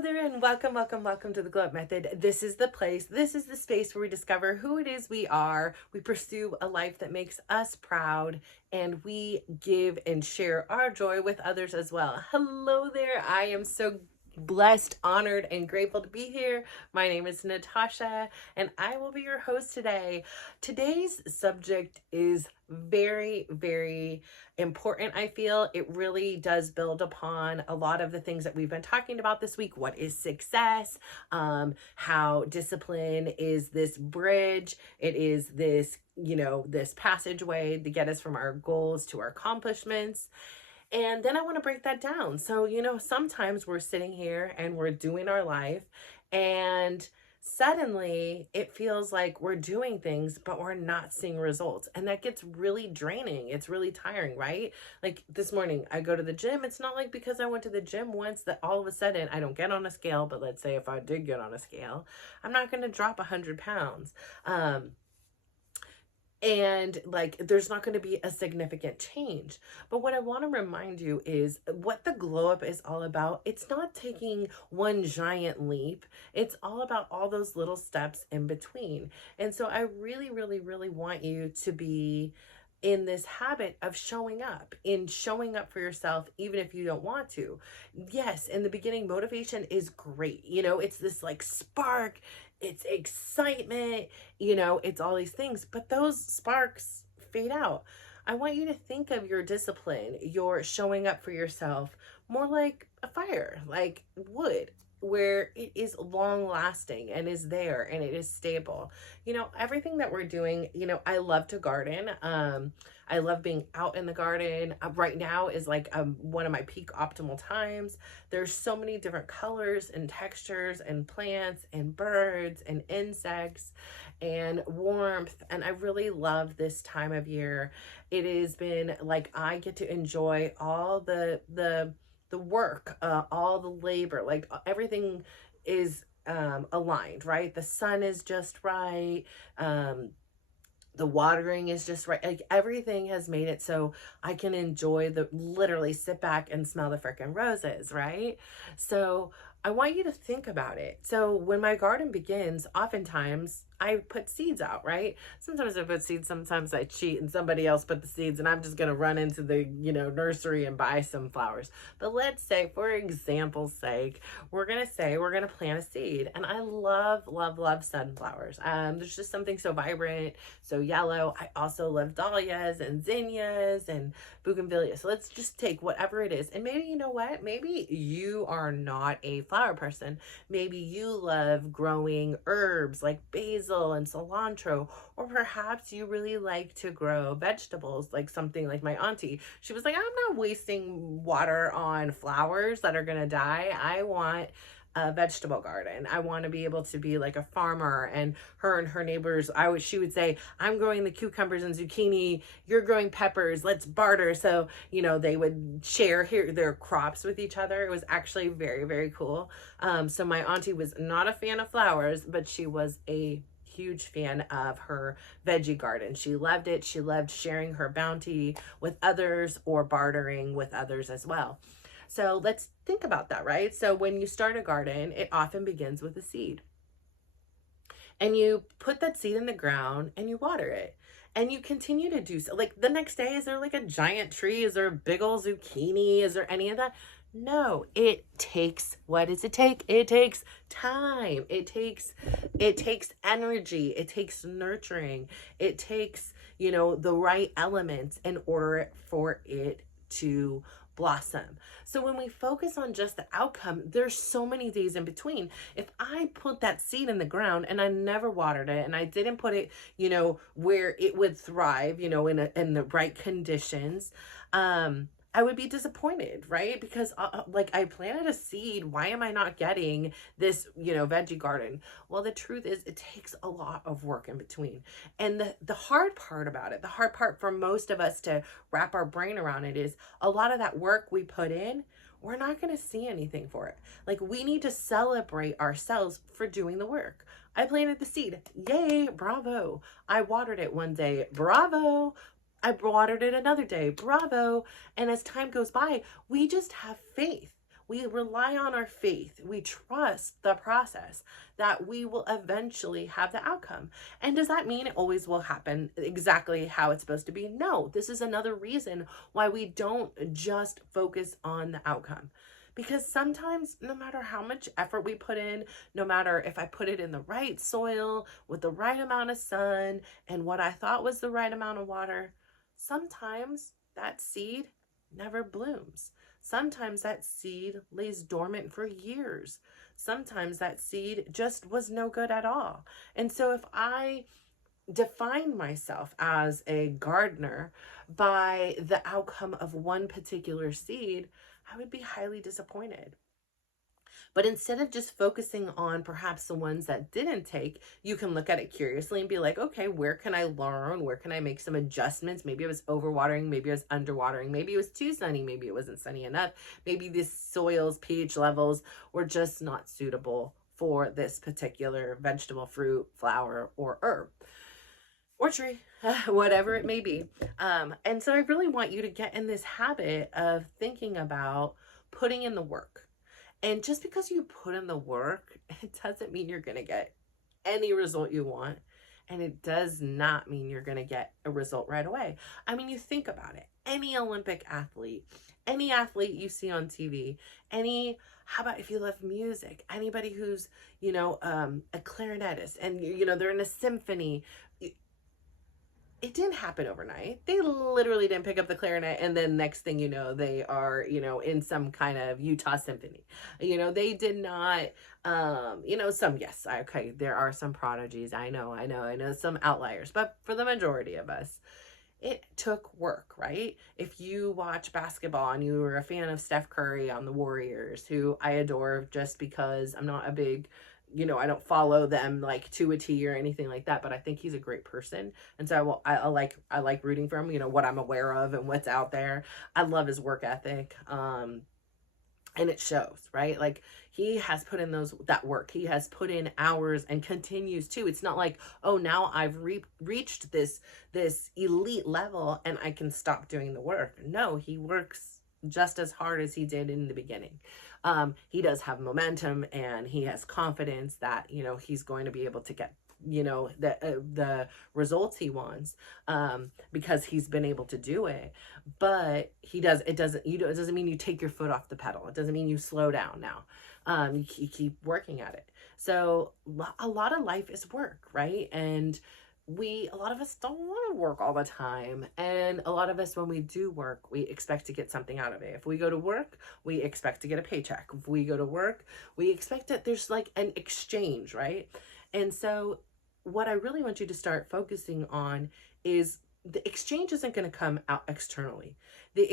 Hello there and welcome to the Glow Up Method. This is the place, this is the space where we discover who it is we are, we pursue a life that makes us proud, and we give and share our joy with others as well. Hello there, I am so blessed, honored, and grateful to be here. My name is Natasha, and I will be your host today. Today's subject is very important. I feel it really does build upon a lot of the things that we've been talking about this week. What is success? How discipline is this bridge. It is this, this passageway to get us from our goals to our accomplishments. And then I want to break that down. So, sometimes we're sitting here and we're doing our life, and suddenly it feels like we're doing things, but we're not seeing results. And that gets really draining. It's really tiring, right? Like this morning, I go to the gym. It's not like because I went to the gym once that all of a sudden I don't get on a scale. But let's say if I did get on a scale, I'm not going to drop 100 pounds. And like there's not going to be a significant change. But what I want to remind you is what the glow up is all about. It's not taking one giant leap. It's all about all those little steps in between. And so I really want you to be in this habit of showing up for yourself, even if you don't want to. Yes, in the beginning, motivation is great. It's this like spark, it's excitement, it's all these things, but those sparks fade out. I want you to think of your discipline, your showing up for yourself, more like a fire, like wood, where it is long lasting and is there and it is stable. Everything that we're doing, I love to garden. I love being out in the garden. Right now is like one of my peak optimal times. There's so many different colors and textures and plants and birds and insects and warmth. And I really love this time of year. It has been like I get to enjoy all the work, all the labor, like everything is aligned, right? The sun is just right. The watering is just right. Like everything has made it so I can enjoy literally sit back and smell the frickin' roses, right? So I want you to think about it. So when my garden begins, oftentimes I put seeds out, right? Sometimes I put seeds, sometimes I cheat and somebody else put the seeds and I'm just going to run into the, nursery and buy some flowers. But let's say, for example's sake, we're going to plant a seed. And I love sunflowers. There's just something so vibrant, so yellow. I also love dahlias and zinnias and bougainvillea. So let's just take whatever it is. And maybe, you know what? Maybe you are not a flower person. Maybe you love growing herbs like basil and cilantro, or perhaps you really like to grow vegetables, like something like my auntie. She was like, I'm not wasting water on flowers that are gonna die. I want a vegetable garden. I want to be able to be like a farmer, and her neighbors, she would say, I'm growing the cucumbers and zucchini, you're growing peppers, let's barter. So, they would share their crops with each other. It was actually very cool. So my auntie was not a fan of flowers, but she was a huge fan of her veggie garden. She loved it. She loved sharing her bounty with others or bartering with others as well. So let's think about that, right? So when you start a garden, it often begins with a seed. And you put that seed in the ground and you water it. And you continue to do so. Like the next day, is there like a giant tree? Is there a big old zucchini? Is there any of that? No, it takes, what does it take? It takes time. It takes energy. It takes nurturing. It takes, the right elements in order for it to blossom. So when we focus on just the outcome, there's so many days in between. If I put that seed in the ground and I never watered it and I didn't put it, where it would thrive, in the right conditions, I would be disappointed, right? Because like I planted a seed, why am I not getting this, veggie garden? Well, the truth is it takes a lot of work in between. And the hard part about it, the hard part for most of us to wrap our brain around it is a lot of that work we put in, we're not going to see anything for it. Like we need to celebrate ourselves for doing the work. I planted the seed. Yay, bravo. I watered it one day. Bravo. I watered it another day. Bravo. And as time goes by, we just have faith. We rely on our faith. We trust the process that we will eventually have the outcome. And does that mean it always will happen exactly how it's supposed to be? No, this is another reason why we don't just focus on the outcome. Because sometimes, no matter how much effort we put in, no matter if I put it in the right soil with the right amount of sun and what I thought was the right amount of water, sometimes that seed never blooms. Sometimes that seed lays dormant for years. Sometimes that seed just was no good at all. And so if I define myself as a gardener by the outcome of one particular seed, I would be highly disappointed. But instead of just focusing on perhaps the ones that didn't take, you can look at it curiously and be like, okay, where can I learn? Where can I make some adjustments? Maybe it was overwatering. Maybe it was underwatering. Maybe it was too sunny. Maybe it wasn't sunny enough. Maybe the soil's pH levels were just not suitable for this particular vegetable, fruit, flower, or herb or tree, whatever it may be. And so I really want you to get in this habit of thinking about putting in the work. And just because you put in the work, it doesn't mean you're going to get any result you want. And it does not mean you're going to get a result right away. I mean, you think about it. Any Olympic athlete, any athlete you see on TV, how about if you love music, anybody who's, a clarinetist and, they're in a symphony. It didn't happen overnight. They literally didn't pick up the clarinet and then next thing you know, they are, in some kind of Utah symphony. They did not, okay, there are some prodigies. I know some outliers, but for the majority of us, it took work, right? If you watch basketball and you were a fan of Steph Curry on the Warriors, who I adore just because I'm not a big, I don't follow them like to a T or anything like that, but I think he's a great person. And so I like rooting for him, what I'm aware of and what's out there. I love his work ethic. And it shows, right? Like he has put in that work. He has put in hours and continues to. It's not like, oh, now I've reached this elite level and I can stop doing the work. No, he works just as hard as he did in the beginning. He does have momentum and he has confidence that, he's going to be able to get, the results he wants, because he's been able to do it. But it doesn't mean you take your foot off the pedal. It doesn't mean you slow down now. You keep working at it. So a lot of life is work, right? And a lot of us don't want to work all the time. And a lot of us, when we do work, we expect to get something out of it. If we go to work, we expect to get a paycheck. If we go to work, we expect that there's like an exchange, right? And so what I really want you to start focusing on is the exchange isn't going to come out externally. The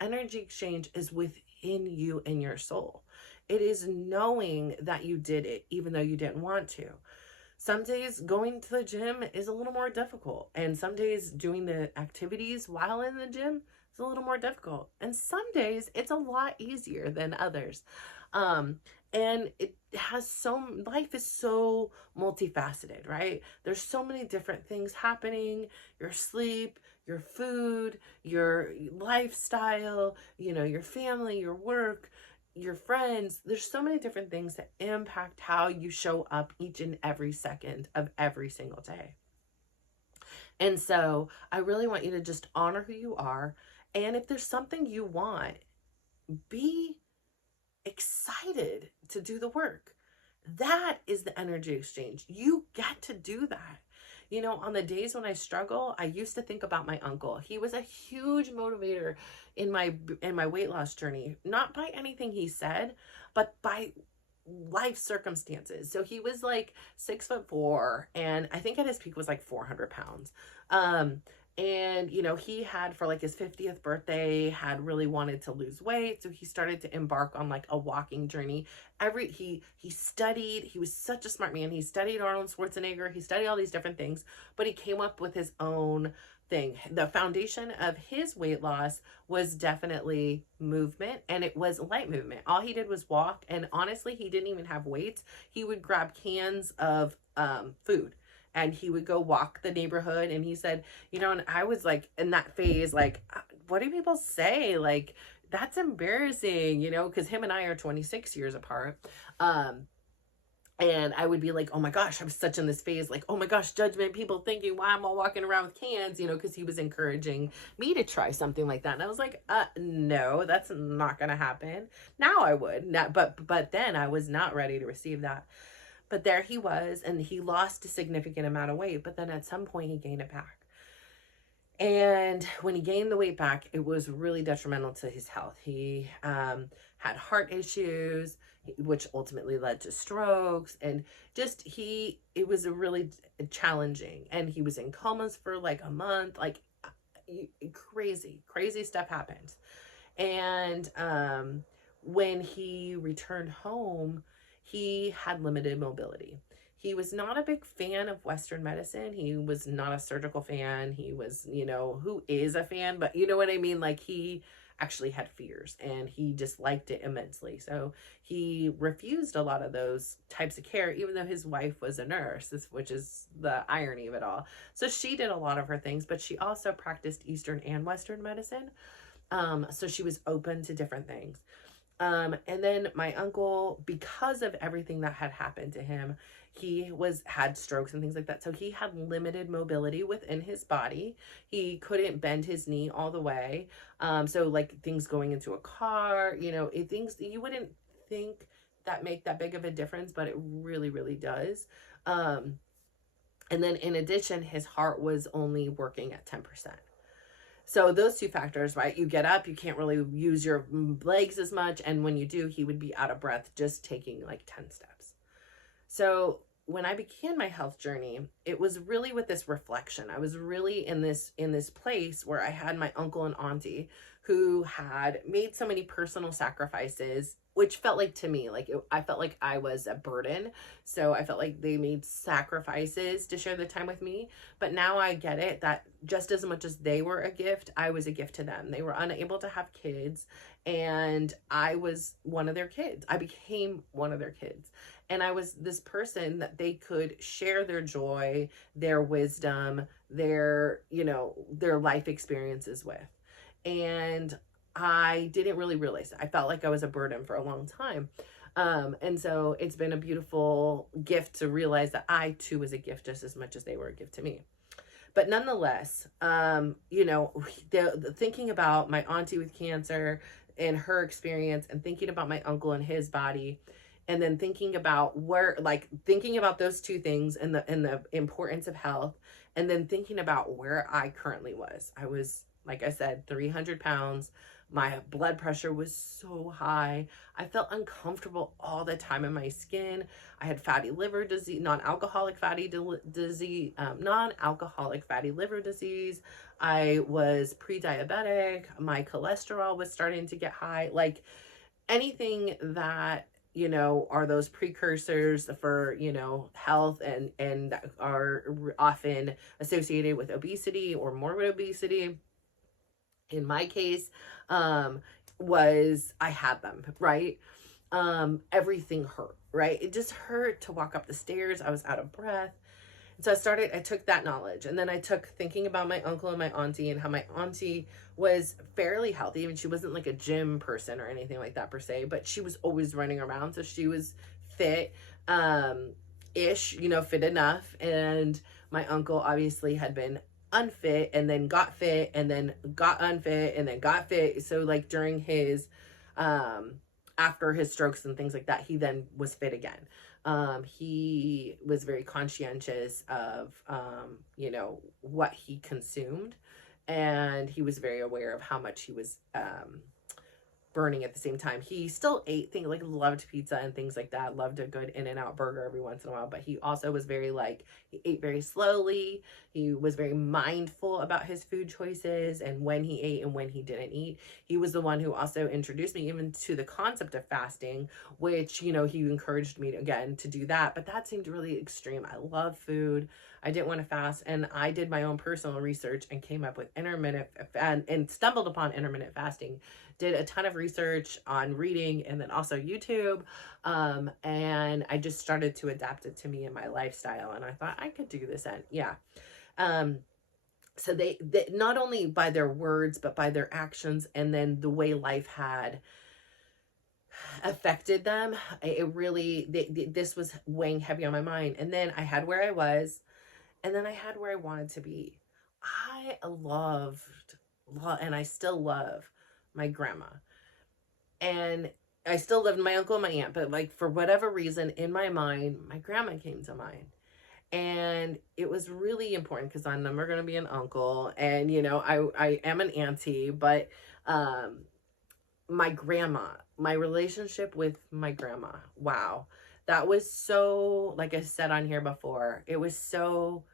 energy exchange is within you and your soul. It is knowing that you did it, even though you didn't want to. Some days going to the gym is a little more difficult. And some days doing the activities while in the gym is a little more difficult. And some days it's a lot easier than others. And life is so multifaceted, right? There's so many different things happening. Your sleep, your food, your lifestyle, your family, your work, your friends. There's so many different things that impact how you show up each and every second of every single day. And so I really want you to just honor who you are. And if there's something you want, be excited to do the work. That is the energy exchange. You get to do that. On the days when I struggle, I used to think about my uncle. He was a huge motivator in my weight loss journey, not by anything he said, but by life circumstances. So he was like 6'4", and I think at his peak was like 400 pounds. And, he had for like his 50th birthday, had really wanted to lose weight. So he started to embark on like a walking journey. He studied, he was such a smart man. He studied Arnold Schwarzenegger. He studied all these different things, but he came up with his own thing. The foundation of his weight loss was definitely movement, and it was light movement. All he did was walk. And honestly, he didn't even have weights. He would grab cans of food and he would go walk the neighborhood. And he said, and I was like in that phase, like, what do people say? Like, that's embarrassing, you know, because him and I are 26 years apart. Um, and I would be like, oh my gosh, I was such in this phase, like, oh my gosh, judgment, people thinking why I'm all walking around with cans, you know, because he was encouraging me to try something like that. And I was like, no, that's not gonna happen. Now I would. Not, but then I was not ready to receive that. But there he was, and he lost a significant amount of weight, but then at some point he gained it back. And when he gained the weight back, it was really detrimental to his health. He had heart issues, which ultimately led to strokes. And just it was a really challenging. And he was in comas for like a month. Like crazy, crazy stuff happened. And when he returned home, he had limited mobility. He was not a big fan of Western medicine. He was not a surgical fan. He was, you know, who is a fan, but you know what I mean? Like he actually had fears and he disliked it immensely. So he refused a lot of those types of care, even though his wife was a nurse, which is the irony of it all. So she did a lot of her things, but she also practiced Eastern and Western medicine. So she was open to different things. And then my uncle, because of everything that had happened to him, he had strokes and things like that. So he had limited mobility within his body. He couldn't bend his knee all the way. So like things going into a car, you know, things you wouldn't think that make that big of a difference, but it really, really does. And then in addition, his heart was only working at 10%. So those two factors, right? You get up, you can't really use your legs as much. And when you do, he would be out of breath just taking like 10 steps. So when I began my health journey, it was really with this reflection. I was really in this place where I had my uncle and auntie who had made so many personal sacrifices, which felt like to me, like I felt like I was a burden. So I felt like they made sacrifices to share the time with me. But now I get it that just as much as they were a gift, I was a gift to them. They were unable to have kids, and I was one of their kids. I became one of their kids. And I was this person that they could share their joy, their wisdom, their, you know, their life experiences with. And I didn't really realize it. I felt like I was a burden for a long time. And so it's been a beautiful gift to realize that I too was a gift just as much as they were a gift to me. But nonetheless, you know, the thinking about my auntie with cancer and her experience, and thinking about my uncle and his body, and then thinking about thinking about those two things and the importance of health, and then thinking about where I currently was. I was, like I said, 300 pounds. My blood pressure was so high. I felt uncomfortable all the time in my skin. I had fatty liver disease, non-alcoholic fatty liver disease. I was pre-diabetic. My cholesterol was starting to get high. Like anything that, you know, are those precursors for, you know, health and are often associated with obesity or morbid obesity. In my case, was I had them, right? Everything hurt, right? It just hurt to walk up the stairs. I was out of breath. And so I took that knowledge, and then I took thinking about my uncle and my auntie, and how my auntie was fairly healthy. I mean, she wasn't like a gym person or anything like that per se, but she was always running around. So she was fit, ish, you know, fit enough. And my uncle obviously had been unfit and then got fit and then got unfit and then got fit. So like during his, after his strokes and things like that, he then was fit again. He was very conscientious of, you know, what he consumed, and he was very aware of how much he was, burning at the same time. He still ate things like loved pizza and things like that, loved a good In-N-Out burger every once in a while, but he also was very like, he ate very slowly. He was very mindful about his food choices and when he ate and when he didn't eat. He was the one who also introduced me even to the concept of fasting, which, you know, he encouraged me to, again, to do that, but that seemed really extreme. I love food. I didn't want to fast, and I did my own personal research and came up with intermittent and stumbled upon intermittent fasting. Did a ton of research on reading and then also YouTube, and I just started to adapt it to me and my lifestyle, and I thought I could do this. And yeah, So they not only by their words, but by their actions, and then the way life had affected them, it really, this was weighing heavy on my mind. And then I had where I was, and then I had where I wanted to be. I and I still love my grandma. And I still lived with my uncle and my aunt, but like for whatever reason in my mind, my grandma came to mind. And it was really important because I'm never going to be an uncle. And, you know, I am an auntie, but um, my grandma, my relationship with my grandma, wow. That was so, like I said on here before, it was so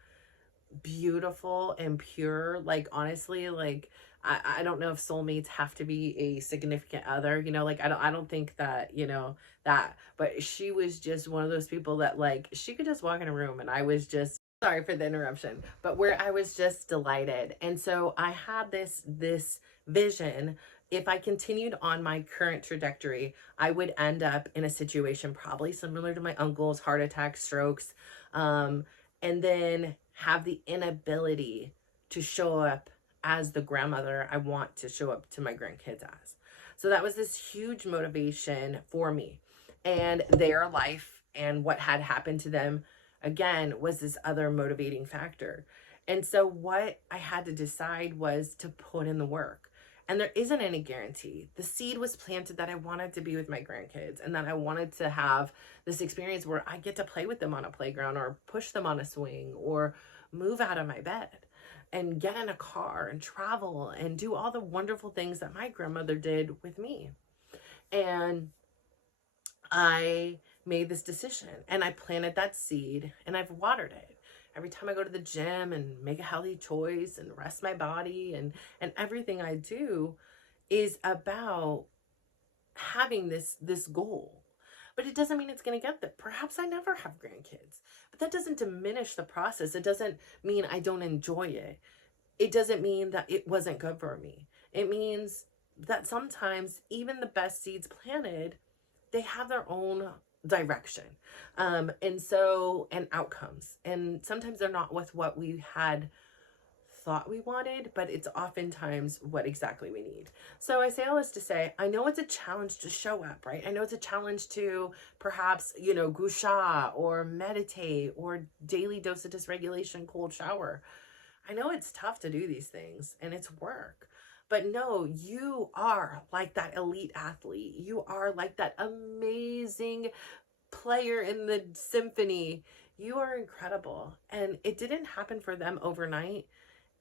beautiful and pure. Like, honestly, like, I don't know if soulmates have to be a significant other, you know, like I don't think that, you know, that, but she was just one of those people that like she could just walk in a room and I was just, sorry for the interruption, but where I was just delighted. And so I had this vision. If I continued on my current trajectory, I would end up in a situation probably similar to my uncle's, heart attacks, strokes, um, and then have the inability to show up as the grandmother I want to show up to my grandkids as. So that was this huge motivation for me. And their life and what had happened to them, again, was this other motivating factor. And so what I had to decide was to put in the work. And there isn't any guarantee. The seed was planted that I wanted to be with my grandkids and that I wanted to have this experience where I get to play with them on a playground or push them on a swing or move out of my bed and get in a car and travel and do all the wonderful things that my grandmother did with me. And I made this decision and I planted that seed and I've watered it. Every time I go to the gym and make a healthy choice and rest my body, and everything I do is about having this goal. But it doesn't mean it's going to get there. Perhaps I never have grandkids, but that doesn't diminish the process. It doesn't mean I don't enjoy it. It doesn't mean that it wasn't good for me. It means that sometimes even the best seeds planted, they have their own direction, and outcomes, and sometimes they're not with what we had thought we wanted, but it's oftentimes what exactly we need. So I say all this to say, I know it's a challenge to show up, right? I know it's a challenge to perhaps, you know, gusha or meditate or daily dose of dysregulation, cold shower. I know it's tough to do these things and it's work. But no, you are like that elite athlete. You are like that amazing player in the symphony. You are incredible. And it didn't happen for them overnight.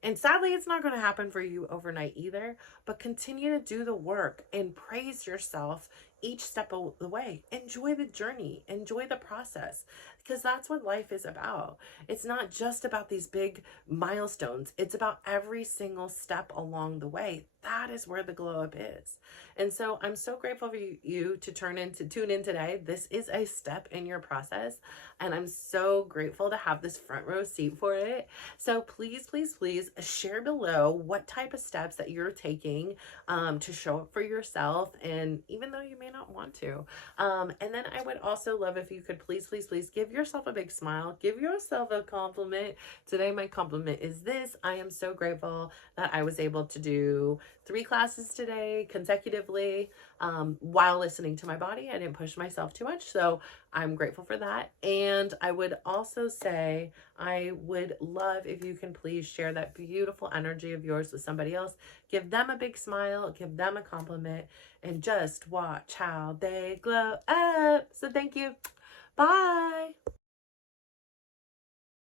And sadly, it's not going to happen for you overnight either. But continue to do the work and praise yourself each step of the way. Enjoy the journey, enjoy the process, because that's what life is about. It's not just about these big milestones, it's about every single step along the way. That is where the glow up is. And so I'm so grateful for you to tune in today. This is a step in your process, and I'm so grateful to have this front row seat for it. So please, please, please share below what type of steps that you're taking to show up for yourself, and even though you may not want to. And then I would also love if you could please, please, please give yourself a big smile, give yourself a compliment. Today, my compliment is this: I am so grateful that I was able to do 3 classes today consecutively while listening to my body. I didn't push myself too much, so I'm grateful for that. And I would also say I would love if you can please share that beautiful energy of yours with somebody else. Give them a big smile, give them a compliment, and just watch how they glow up. So thank you. Bye.